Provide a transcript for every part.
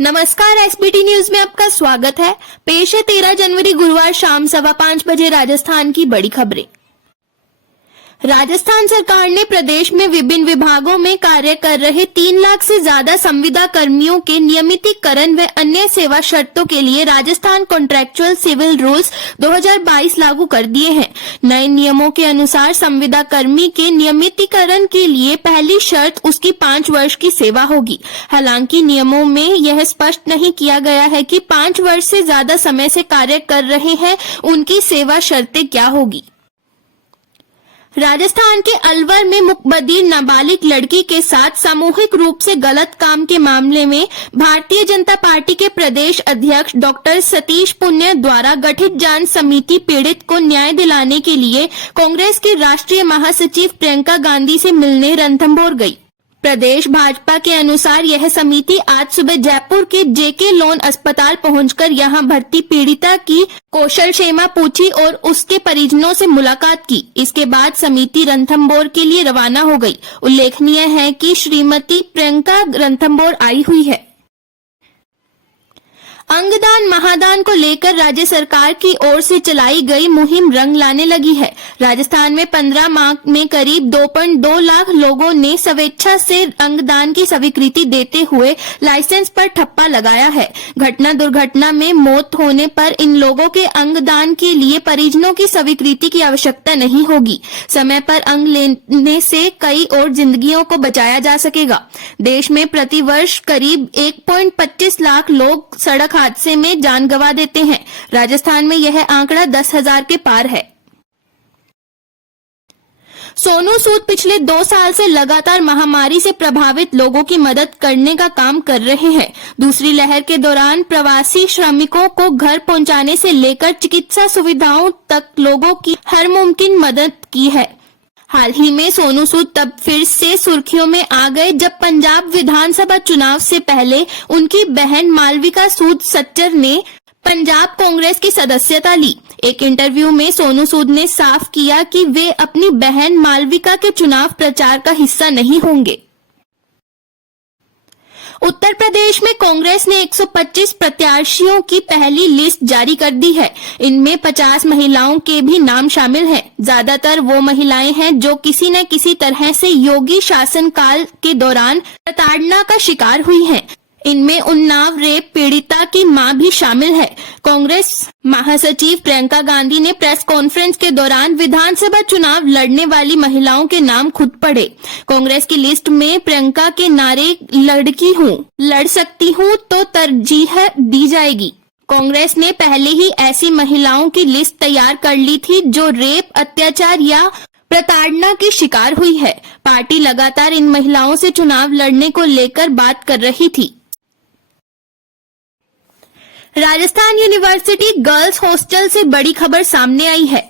नमस्कार, SBT news में आपका स्वागत है। पेश है 13 जनवरी गुरुवार शाम 5:15 बजे राजस्थान की बड़ी खबरें। राजस्थान सरकार ने प्रदेश में विभिन्न विभागों में कार्य कर रहे 3 लाख से ज्यादा संविदा कर्मियों के नियमितीकरण व अन्य सेवा शर्तों के लिए राजस्थान कॉन्ट्रेक्चुअल सिविल रूल्स 2022 लागू कर दिए हैं। नए नियमों के अनुसार संविदा कर्मी के नियमितीकरण के लिए पहली शर्त उसकी 5 वर्ष की सेवा होगी। हालांकि नियमों में यह स्पष्ट नहीं किया गया है कि 5 वर्ष से ज्यादा समय से कार्य कर रहे हैं उनकी सेवा शर्तें क्या होगी। राजस्थान के अलवर में मुकबदीर नाबालिग लड़की के साथ सामूहिक रूप से गलत काम के मामले में भारतीय जनता पार्टी के प्रदेश अध्यक्ष डॉक्टर सतीश पुनिया द्वारा गठित जांच समिति पीड़ित को न्याय दिलाने के लिए कांग्रेस की राष्ट्रीय महासचिव प्रियंका गांधी से मिलने रणथंभौर गई। प्रदेश भाजपा के अनुसार यह समिति आज सुबह जयपुर के जेके लोन अस्पताल पहुंचकर यहां भर्ती पीड़िता की कौशल क्षेमा पूछी और उसके परिजनों से मुलाकात की। इसके बाद समिति रणथंभौर के लिए रवाना हो गई। उल्लेखनीय है कि श्रीमती प्रियंका रणथंभौर आई हुई है। अंगदान महादान को लेकर राज्य सरकार की ओर से चलाई गई मुहिम रंग लाने लगी है। राजस्थान में 15 माह में करीब 2.2 लाख लोगों ने स्वेच्छा से अंगदान की स्वीकृति देते हुए लाइसेंस पर ठप्पा लगाया है। घटना दुर्घटना में मौत होने पर इन लोगों के अंगदान के लिए परिजनों की स्वीकृति की आवश्यकता नहीं होगी। समय पर अंग लेने से कई और जिंदगियों को बचाया जा सकेगा। देश में प्रतिवर्ष करीब 1.25 लाख लोग सड़क हादसे में जान गंवा देते हैं। राजस्थान में यह आंकड़ा 10,000 के पार है। सोनू सूद पिछले 2 साल से लगातार महामारी से प्रभावित लोगों की मदद करने का काम कर रहे हैं। दूसरी लहर के दौरान प्रवासी श्रमिकों को घर पहुंचाने से लेकर चिकित्सा सुविधाओं तक लोगों की हर मुमकिन मदद की है। हाल ही में सोनू सूद तब फिर से सुर्खियों में आ गए जब पंजाब विधानसभा चुनाव से पहले उनकी बहन मालविका सूद सच्चर ने पंजाब कांग्रेस की सदस्यता ली। एक इंटरव्यू में सोनू सूद ने साफ किया कि वे अपनी बहन मालविका के चुनाव प्रचार का हिस्सा नहीं होंगे। उत्तर प्रदेश में कांग्रेस ने 125 प्रत्याशियों की पहली लिस्ट जारी कर दी है। इनमें 50 महिलाओं के भी नाम शामिल हैं। ज्यादातर वो महिलाएं हैं जो किसी न किसी तरह से योगी शासनकाल के दौरान प्रताड़ना का शिकार हुई हैं। इनमें उन्नाव रेप पीड़िता की मां भी शामिल है। कांग्रेस महासचिव प्रियंका गांधी ने प्रेस कॉन्फ्रेंस के दौरान विधानसभा चुनाव लड़ने वाली महिलाओं के नाम खुद पढ़े। कांग्रेस की लिस्ट में प्रियंका के नारे लड़की हूं, लड़ सकती हूं तो तरजीह दी जाएगी। कांग्रेस ने पहले ही ऐसी महिलाओं की लिस्ट तैयार कर ली थी जो रेप, अत्याचार या प्रताड़ना की शिकार हुई है। पार्टी लगातार इन महिलाओं से चुनाव लड़ने को लेकर बात कर रही थी। राजस्थान यूनिवर्सिटी गर्ल्स हॉस्टल से बड़ी खबर सामने आई है।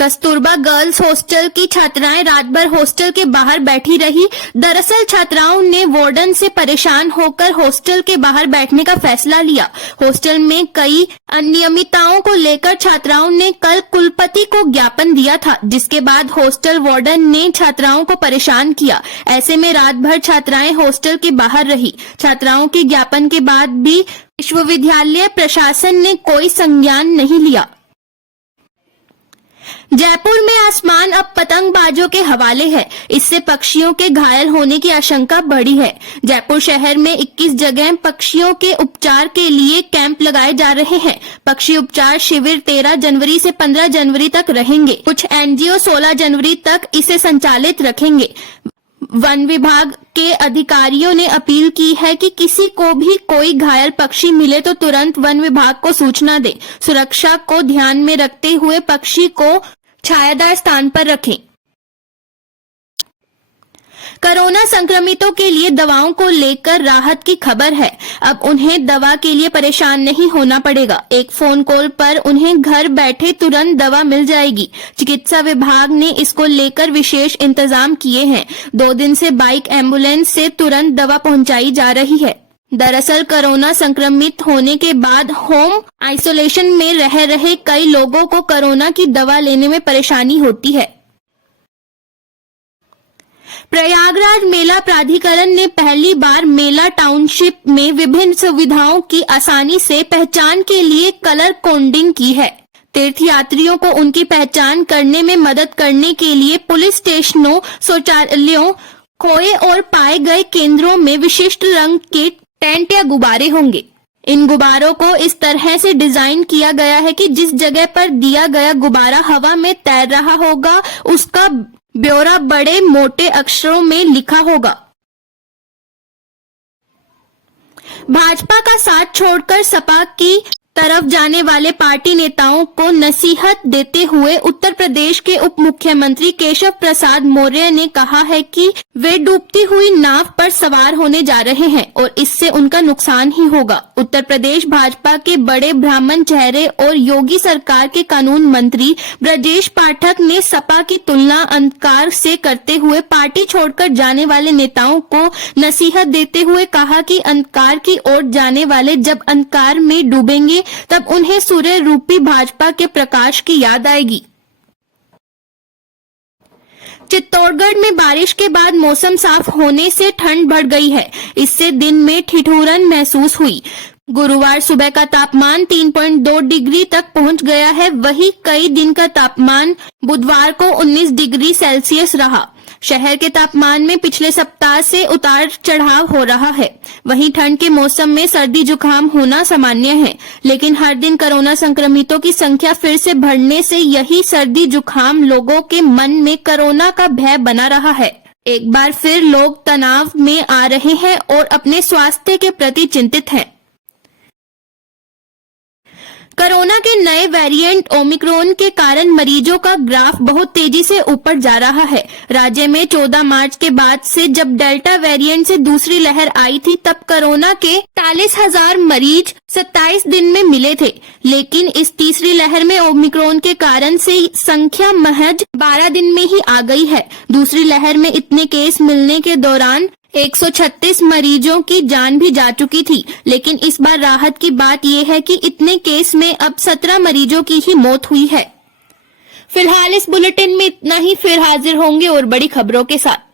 कस्तूरबा गर्ल्स हॉस्टल की छात्राएं रात भर हॉस्टल के बाहर बैठी रही। दरअसल छात्राओं ने वार्डन से परेशान होकर हॉस्टल के बाहर बैठने का फैसला लिया। हॉस्टल में कई अनियमितताओं को लेकर छात्राओं ने कल कुलपति को ज्ञापन दिया था, जिसके बाद हॉस्टल वार्डन ने छात्राओं को परेशान किया। ऐसे में रात भर छात्राएं हॉस्टल के बाहर रही। छात्राओं के ज्ञापन के बाद भी विश्वविद्यालय प्रशासन ने कोई संज्ञान नहीं लिया। जयपुर में आसमान अब पतंगबाजों के हवाले है। इससे पक्षियों के घायल होने की आशंका बढ़ी है। जयपुर शहर में 21 जगह पक्षियों के उपचार के लिए कैंप लगाए जा रहे हैं। पक्षी उपचार शिविर 13 जनवरी से 15 जनवरी तक रहेंगे। कुछ एनजीओ 16 जनवरी तक इसे संचालित रखेंगे। वन विभाग के अधिकारियों ने अपील की है कि किसी को भी कोई घायल पक्षी मिले तो तुरंत वन विभाग को सूचना दें। सुरक्षा को ध्यान में रखते हुए पक्षी को छायादार स्थान पर रखें। कोरोना संक्रमितों के लिए दवाओं को लेकर राहत की खबर है। अब उन्हें दवा के लिए परेशान नहीं होना पड़ेगा। एक फोन कॉल पर उन्हें घर बैठे तुरंत दवा मिल जाएगी। चिकित्सा विभाग ने इसको लेकर विशेष इंतजाम किए हैं। 2 दिन से बाइक एम्बुलेंस से तुरंत दवा पहुंचाई जा रही है। दरअसल कोरोना संक्रमित होने के बाद होम आइसोलेशन में रह रहे कई लोगों को कोरोना की दवा लेने में परेशानी होती है। प्रयागराज मेला प्राधिकरण ने पहली बार मेला टाउनशिप में विभिन्न सुविधाओं की आसानी से पहचान के लिए कलर कोडिंग की है। तीर्थयात्रियों को उनकी पहचान करने में मदद करने के लिए पुलिस स्टेशनों, शौचालयों, खोए और पाए गए केंद्रों में विशिष्ट रंग के टेंट या गुब्बारे होंगे। इन गुब्बारों को इस तरह से डिजाइन किया गया है कि जिस जगह पर दिया गया गुब्बारा हवा में तैर रहा होगा, उसका ब्यौरा बड़े मोटे अक्षरों में लिखा होगा। भाजपा का साथ छोड़कर सपा की तरफ जाने वाले पार्टी नेताओं को नसीहत देते हुए उत्तर प्रदेश के उप मुख्यमंत्री केशव प्रसाद मौर्य ने कहा है कि वे डूबती हुई नाव पर सवार होने जा रहे हैं और इससे उनका नुकसान ही होगा। उत्तर प्रदेश भाजपा के बड़े ब्राह्मण चेहरे और योगी सरकार के कानून मंत्री ब्रजेश पाठक ने सपा की तुलना अंधकार से करते हुए पार्टी छोड़कर जाने वाले नेताओं को नसीहत देते हुए कहा कि अंधकार की ओर जाने वाले जब अंधकार में डूबेंगे तब उन्हें सूर्य रूपी भाजपा के प्रकाश की याद आएगी। चित्तौड़गढ़ में बारिश के बाद मौसम साफ होने से ठंड बढ़ गई है। इससे दिन में ठिठुरन महसूस हुई। गुरुवार सुबह का तापमान 3.2 डिग्री तक पहुंच गया है। वहीं कई दिन का तापमान बुधवार को 19 डिग्री सेल्सियस रहा। शहर के तापमान में पिछले सप्ताह से उतार चढ़ाव हो रहा है। वहीं ठंड के मौसम में सर्दी जुकाम होना सामान्य है, लेकिन हर दिन कोरोना संक्रमितों की संख्या फिर से बढ़ने से यही सर्दी जुकाम लोगों के मन में कोरोना का भय बना रहा है। एक बार फिर लोग तनाव में आ रहे हैं और अपने स्वास्थ्य के प्रति चिंतित हैं। कोरोना के नए वेरिएंट ओमिक्रॉन के कारण मरीजों का ग्राफ बहुत तेजी से ऊपर जा रहा है। राज्य में 14 मार्च के बाद से जब डेल्टा वेरिएंट से दूसरी लहर आई थी, तब कोरोना के 43,000 मरीज 27 दिन में मिले थे, लेकिन इस तीसरी लहर में ओमिक्रॉन के कारण से संख्या महज 12 दिन में ही आ गई है। दूसरी लहर में इतने केस मिलने के दौरान 136 मरीजों की जान भी जा चुकी थी, लेकिन इस बार राहत की बात यह है कि इतने केस में अब 17 मरीजों की ही मौत हुई है। फिलहाल इस बुलेटिन में इतना ही। फिर हाजिर होंगे और बड़ी खबरों के साथ।